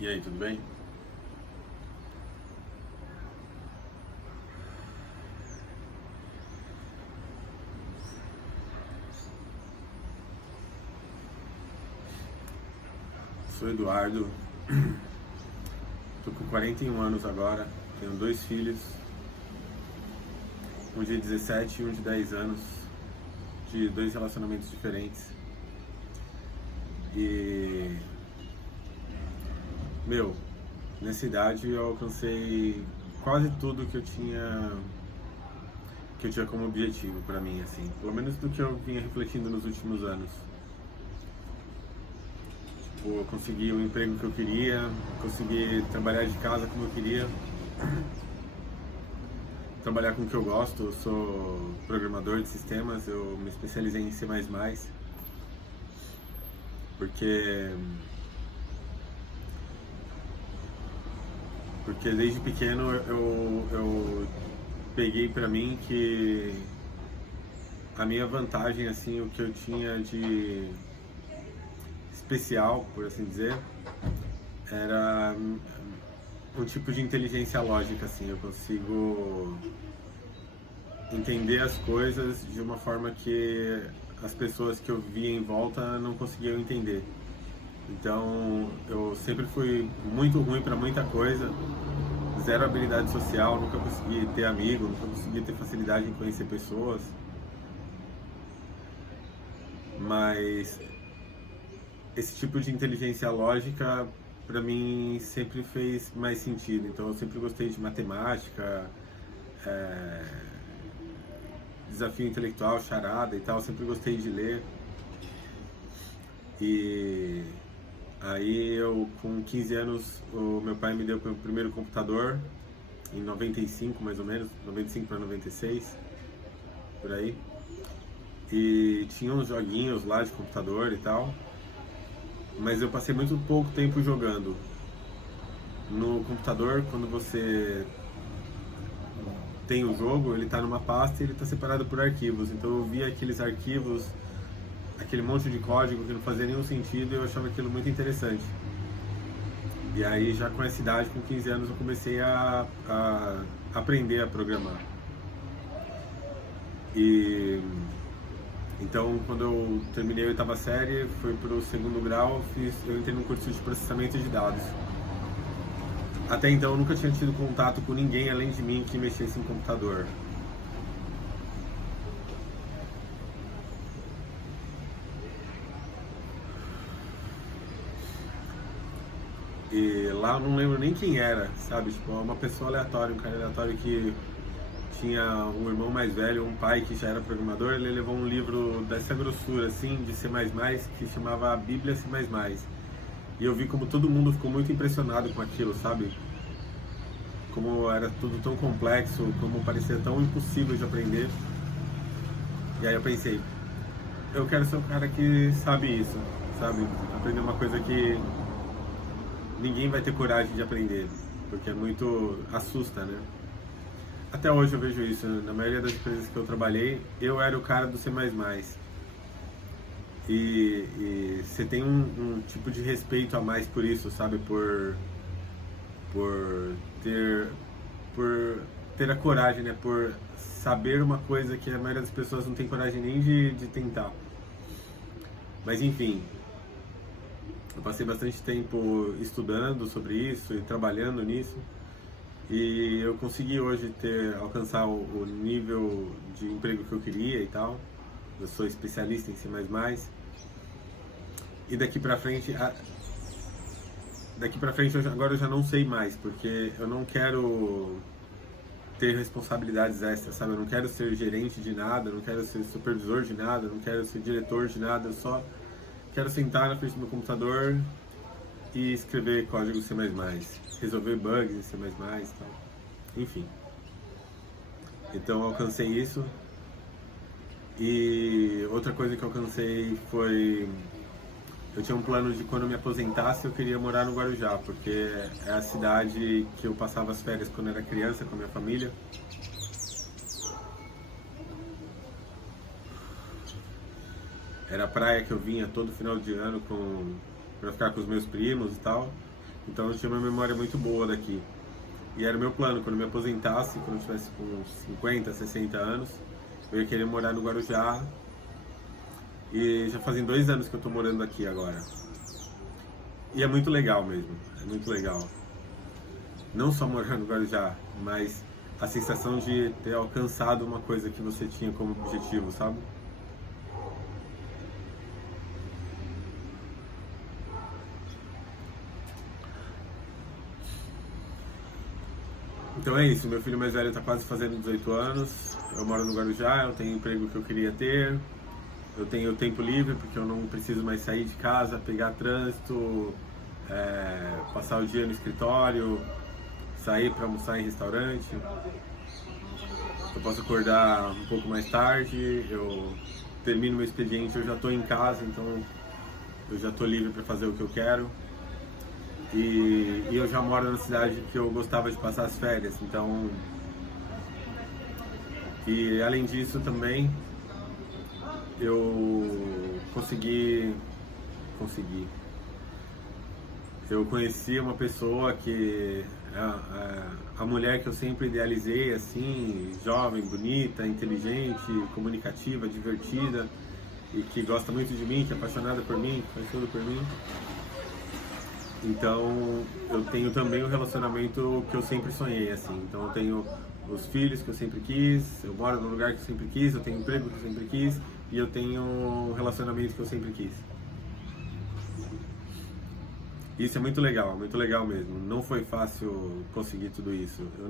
E aí, tudo bem? Sou Eduardo, tô com 41 anos agora, tenho dois filhos, um de 17 e um de 10 anos, de dois relacionamentos diferentes. E, meu, nessa idade eu alcancei quase tudo que eu tinha como objetivo pra mim, assim, pelo menos do que eu vinha refletindo nos últimos anos. Tipo, eu consegui o emprego que eu queria, consegui trabalhar de casa como eu queria, trabalhar com o que eu gosto. Eu sou programador de sistemas, eu me especializei em C++, porque porque desde pequeno eu peguei pra mim que a minha vantagem, assim, o que eu tinha de especial, por assim dizer, era um tipo de inteligência lógica, assim. Eu consigo entender as coisas de uma forma que as pessoas que eu via em volta não conseguiam entender. Então eu sempre fui muito ruim para muita coisa, zero habilidade social, nunca consegui ter amigo, nunca consegui ter facilidade em conhecer pessoas, mas esse tipo de inteligência lógica para mim sempre fez mais sentido. Então eu sempre gostei de matemática, é, desafio intelectual, charada e tal, sempre gostei de ler. E aí eu, com 15 anos, o meu pai me deu o primeiro computador, em 95 mais ou menos, 95 para 96, por aí. E tinha uns joguinhos lá de computador e tal, mas eu passei muito pouco tempo jogando. No computador, quando você tem o jogo, ele está numa pasta e ele está separado por arquivos. Então eu via aqueles arquivos, aquele monte de código que não fazia nenhum sentido, e eu achava aquilo muito interessante. E aí, já com essa idade, com 15 anos, eu comecei a aprender a programar. E então, quando eu terminei a oitava série, fui para o segundo grau, eu entrei num curso de processamento de dados. Até então, eu nunca tinha tido contato com ninguém além de mim que mexesse em computador. E lá eu não lembro nem quem era, sabe? Tipo, uma pessoa aleatória, um cara aleatório que tinha um irmão mais velho, um pai que já era programador. Ele levou um livro dessa grossura, assim, de C++, que chamava Bíblia C++. E eu vi como todo mundo ficou muito impressionado com aquilo, sabe? Como era tudo tão complexo, como parecia tão impossível de aprender. E aí eu pensei, eu quero ser um cara que sabe isso, sabe? Aprender uma coisa que ninguém vai ter coragem de aprender, porque é muito, assusta, né? Até hoje eu vejo isso, na maioria das empresas que eu trabalhei, eu era o cara do C++. E você tem um tipo de respeito a mais por isso, sabe? Por ter, por ter a coragem, né? Por saber uma coisa que a maioria das pessoas não tem coragem nem de tentar. Mas enfim, eu passei bastante tempo estudando sobre isso e trabalhando nisso. E eu consegui hoje alcançar o nível de emprego que eu queria e tal. Eu sou especialista em C++. E daqui pra frente agora eu já não sei mais, porque eu não quero ter responsabilidades extras, sabe? Eu não quero ser gerente de nada, eu não quero ser supervisor de nada, eu não quero ser diretor de nada, eu só quero sentar na frente do meu computador e escrever código C++, resolver bugs em C++ e tal. Enfim. Então eu alcancei isso. E outra coisa que eu alcancei foi... Eu tinha um plano de, quando eu me aposentasse, eu queria morar no Guarujá, porque é a cidade que eu passava as férias quando era criança com a minha família. Era a praia que eu vinha todo final de ano pra ficar com os meus primos e tal. Então eu tinha uma memória muito boa daqui. E era o meu plano, quando eu me aposentasse, quando eu tivesse com uns 50, 60 anos, eu ia querer morar no Guarujá. E já fazem 2 anos que eu tô morando aqui agora. E é muito legal mesmo, é muito legal. Não só morar no Guarujá, mas a sensação de ter alcançado uma coisa que você tinha como objetivo, sabe? Então é isso, meu filho mais velho está quase fazendo 18 anos, eu moro no Guarujá, eu tenho o emprego que eu queria ter, eu tenho tempo livre porque eu não preciso mais sair de casa, pegar trânsito, passar o dia no escritório, sair para almoçar em restaurante. Eu posso acordar um pouco mais tarde, eu termino meu expediente, eu já estou em casa, então eu já estou livre para fazer o que eu quero. E eu já moro na cidade que eu gostava de passar as férias, então... E além disso também, eu eu conheci uma pessoa que... A mulher que eu sempre idealizei, assim, jovem, bonita, inteligente, comunicativa, divertida, e que gosta muito de mim, que é apaixonada por mim, que faz tudo por mim. Então, eu tenho também o relacionamento que eu sempre sonhei, assim. Então, eu tenho os filhos que eu sempre quis, eu moro no lugar que eu sempre quis, eu tenho o emprego que eu sempre quis e eu tenho o relacionamento que eu sempre quis. Isso é muito legal mesmo. Não foi fácil conseguir tudo isso. Eu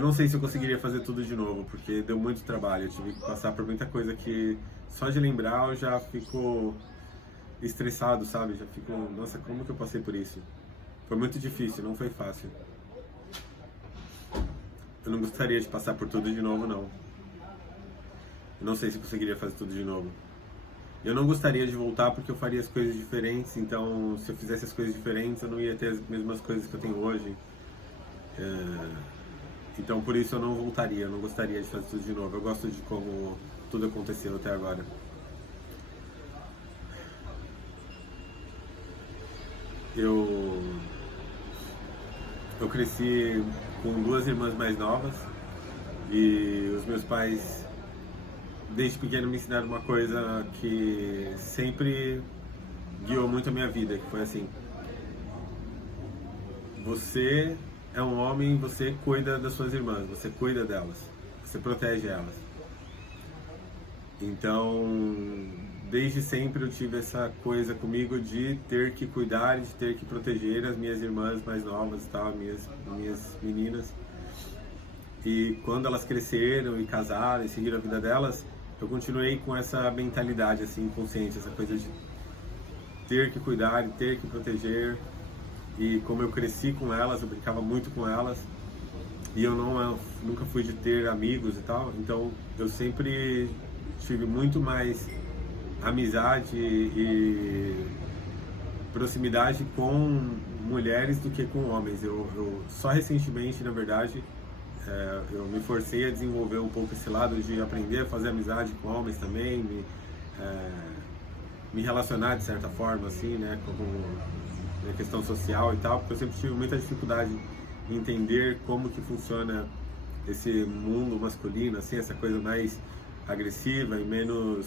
não sei se eu conseguiria fazer tudo de novo, porque deu muito trabalho. Eu tive que passar por muita coisa que só de lembrar eu já fico estressado, sabe? Já fico, nossa, como que eu passei por isso? Foi muito difícil, não foi fácil. Eu não gostaria de passar por tudo de novo, não. Eu não sei se eu conseguiria fazer tudo de novo. Eu não gostaria de voltar porque eu faria as coisas diferentes, então se eu fizesse as coisas diferentes eu não ia ter as mesmas coisas que eu tenho hoje. Então por isso eu não voltaria, eu não gostaria de fazer tudo de novo. Eu gosto de como tudo aconteceu até agora. Eu cresci com 2 irmãs mais novas e os meus pais desde pequeno me ensinaram uma coisa que sempre guiou muito a minha vida, que foi assim: você é um homem, você cuida das suas irmãs, você cuida delas, você protege elas. Então, desde sempre eu tive essa coisa comigo de ter que cuidar, de ter que proteger as minhas irmãs mais novas e tal, minhas meninas. E quando elas cresceram e casaram e seguiram a vida delas, eu continuei com essa mentalidade assim, inconsciente, essa coisa de ter que cuidar e ter que proteger. E como eu cresci com elas, eu brincava muito com elas, e eu nunca fui de ter amigos e tal, então eu sempre tive muito mais amizade e proximidade com mulheres do que com homens. Eu só recentemente, na verdade, eu me forcei a desenvolver um pouco esse lado de aprender a fazer amizade com homens também, me relacionar de certa forma, assim, né, como na questão social e tal, porque eu sempre tive muita dificuldade em entender como que funciona esse mundo masculino, assim, essa coisa mais agressiva e menos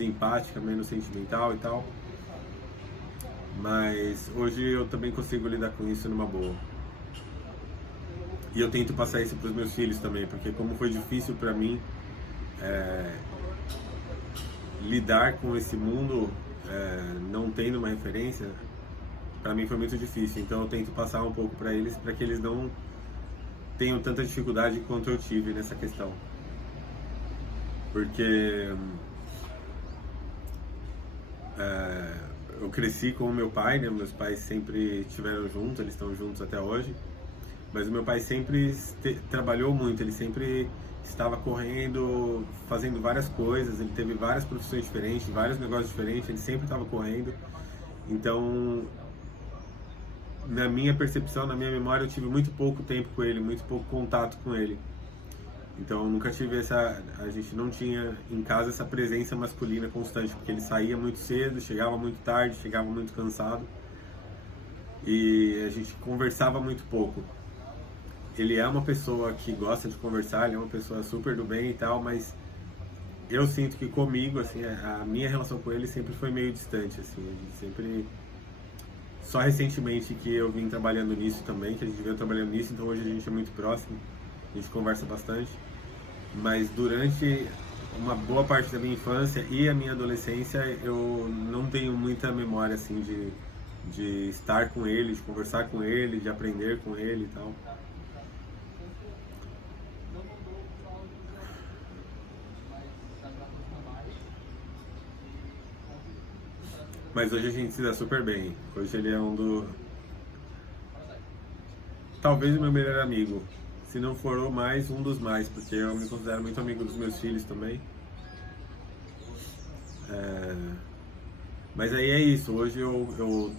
empática, menos sentimental e tal. Mas hoje eu também consigo lidar com isso numa boa. E eu tento passar isso para os meus filhos também, porque como foi difícil para mim lidar com esse mundo não tendo uma referência, para mim foi muito difícil. Então eu tento passar um pouco para eles, para que eles não tenham tanta dificuldade quanto eu tive nessa questão. Porque eu cresci com o meu pai, né? Meus pais sempre estiveram juntos, eles estão juntos até hoje. Mas o meu pai sempre trabalhou muito, ele sempre estava correndo, fazendo várias coisas, ele teve várias profissões diferentes, vários negócios diferentes, ele sempre estava correndo. Então, na minha percepção, na minha memória, eu tive muito pouco tempo com ele, muito pouco contato com ele. Então eu nunca tive a gente não tinha em casa essa presença masculina constante, porque ele saía muito cedo, chegava muito tarde, chegava muito cansado e a gente conversava muito pouco. Ele é uma pessoa que gosta de conversar, ele é uma pessoa super do bem e tal, mas eu sinto que comigo, assim, a minha relação com ele sempre foi meio distante, assim, a gente sempre... Só recentemente que eu vim trabalhando nisso também, que a gente veio trabalhando nisso, então hoje a gente é muito próximo, a gente conversa bastante, mas durante uma boa parte da minha infância e a minha adolescência eu não tenho muita memória, assim, de estar com ele, de conversar com ele, de aprender com ele e tal. Mas hoje a gente se dá super bem. Hoje ele é talvez o meu melhor amigo. Se não for o mais, um dos mais, porque eu me considero muito amigo dos meus filhos também. Mas aí é isso, hoje eu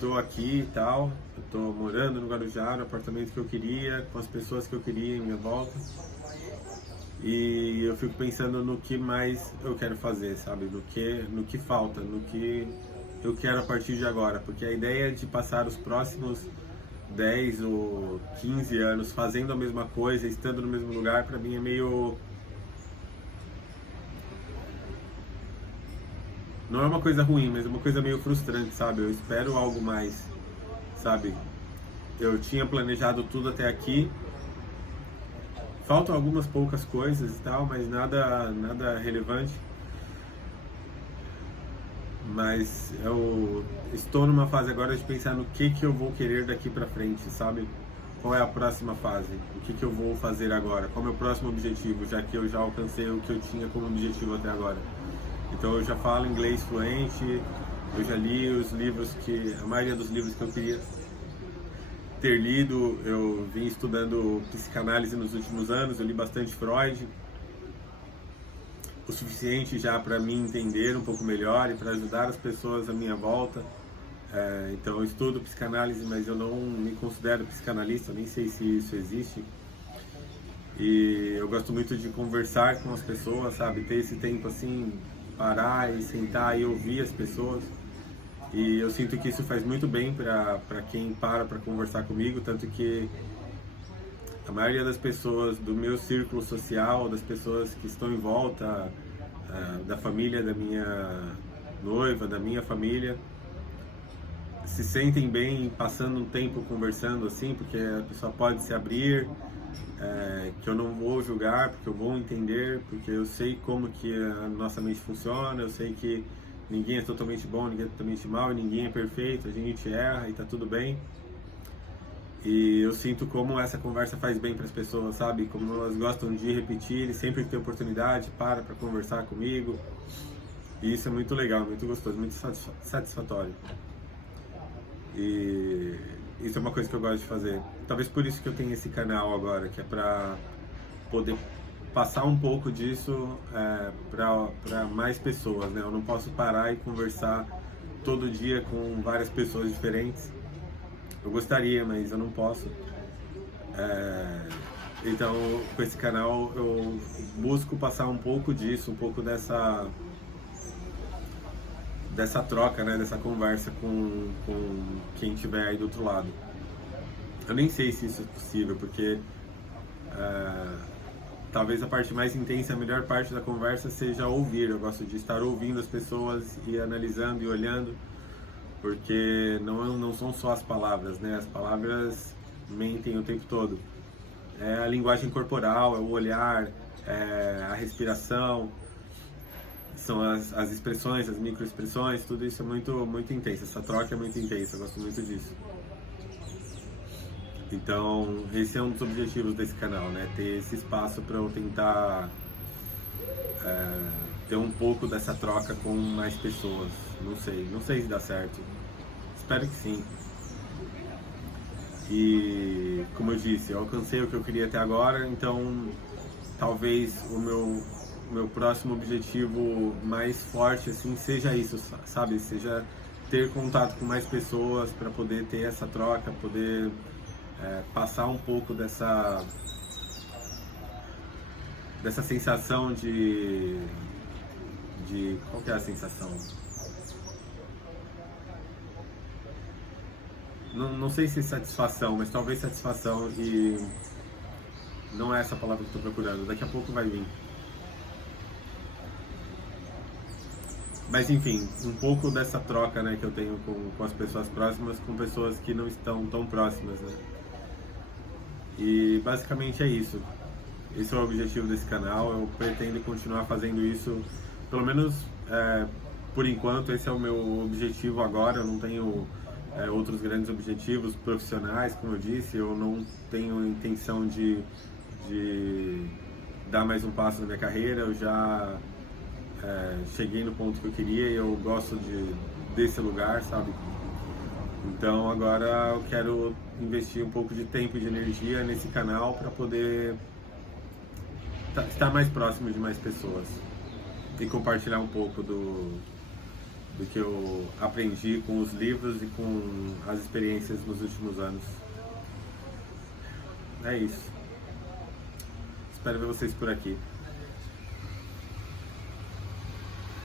tô aqui e tal, eu tô morando no Guarujá, no apartamento que eu queria, com as pessoas que eu queria em minha volta. E eu fico pensando no que mais eu quero fazer, sabe? No que falta, no que eu quero a partir de agora. Porque a ideia de passar os próximos 10 ou 15 anos fazendo a mesma coisa, estando no mesmo lugar, pra mim é meio... Não é uma coisa ruim, mas é uma coisa meio frustrante, sabe? Eu espero algo mais, sabe? Eu tinha planejado tudo até aqui. Faltam algumas poucas coisas e tal, mas nada relevante. Mas eu estou numa fase agora de pensar no que eu vou querer daqui pra frente, sabe? Qual é a próxima fase? O que eu vou fazer agora? Qual é o meu próximo objetivo, já que eu já alcancei o que eu tinha como objetivo até agora? Então eu já falo inglês fluente, eu já li os livros a maioria dos livros que eu queria ter lido, eu vim estudando psicanálise nos últimos anos, eu li bastante Freud, o suficiente já para me entender um pouco melhor e para ajudar as pessoas à minha volta. Então eu estudo psicanálise, mas eu não me considero psicanalista, nem sei se isso existe. E eu gosto muito de conversar com as pessoas, sabe? Ter esse tempo assim, parar e sentar e ouvir as pessoas. E eu sinto que isso faz muito bem para quem para conversar comigo, tanto que a maioria das pessoas do meu círculo social, das pessoas que estão em volta, da família da minha noiva, da minha família, se sentem bem passando um tempo conversando assim, porque a pessoa pode se abrir, que eu não vou julgar, porque eu vou entender, porque eu sei como que a nossa mente funciona, eu sei que ninguém é totalmente bom, ninguém é totalmente mal, e ninguém é perfeito, a gente erra e tá tudo bem. E eu sinto como essa conversa faz bem para as pessoas, sabe? Como elas gostam de repetir e sempre que tem oportunidade para conversar comigo. E isso é muito legal, muito gostoso, muito satisfatório. E isso é uma coisa que eu gosto de fazer. Talvez por isso que eu tenho esse canal agora, que é para poder passar um pouco disso para mais pessoas, né? Eu não posso parar e conversar todo dia com várias pessoas diferentes. Eu gostaria, mas eu não posso. Então, com esse canal, eu busco passar um pouco disso, um pouco dessa troca, né? Dessa conversa com quem estiver aí do outro lado. Eu nem sei se isso é possível, porque talvez a parte mais intensa, a melhor parte da conversa seja ouvir. Eu gosto de estar ouvindo as pessoas e analisando e olhando, porque não são só as palavras, né? As palavras mentem o tempo todo. É a linguagem corporal, é o olhar, é a respiração, são as expressões, as microexpressões, tudo isso é muito intenso. Essa troca é muito intensa, eu gosto muito disso. Então, esse é um dos objetivos desse canal, né? Ter esse espaço para eu tentar ter um pouco dessa troca com mais pessoas. Não sei se dá certo. Espero que sim. E, como eu disse, eu alcancei o que eu queria até agora, então talvez o meu próximo objetivo mais forte assim seja isso, sabe? Seja ter contato com mais pessoas para poder ter essa troca, poder passar um pouco dessa sensação de qual que é a sensação? Não sei se é satisfação, mas talvez satisfação, e não é essa palavra que eu estou procurando, daqui a pouco vai vir. Mas enfim, um pouco dessa troca, né, que eu tenho com as pessoas próximas, com pessoas que não estão tão próximas, né? E basicamente é isso. Esse é o objetivo desse canal. Eu pretendo continuar fazendo isso, pelo menos por enquanto, esse é o meu objetivo agora. Eu não tenho outros grandes objetivos profissionais, como eu disse. Eu não tenho intenção de dar mais um passo na minha carreira. Eu já cheguei no ponto que eu queria e eu gosto desse lugar, sabe? Então agora eu quero investir um pouco de tempo e de energia nesse canal para poder estar mais próximo de mais pessoas e compartilhar um pouco do que eu aprendi com os livros e com as experiências nos últimos anos. É isso. Espero ver vocês por aqui.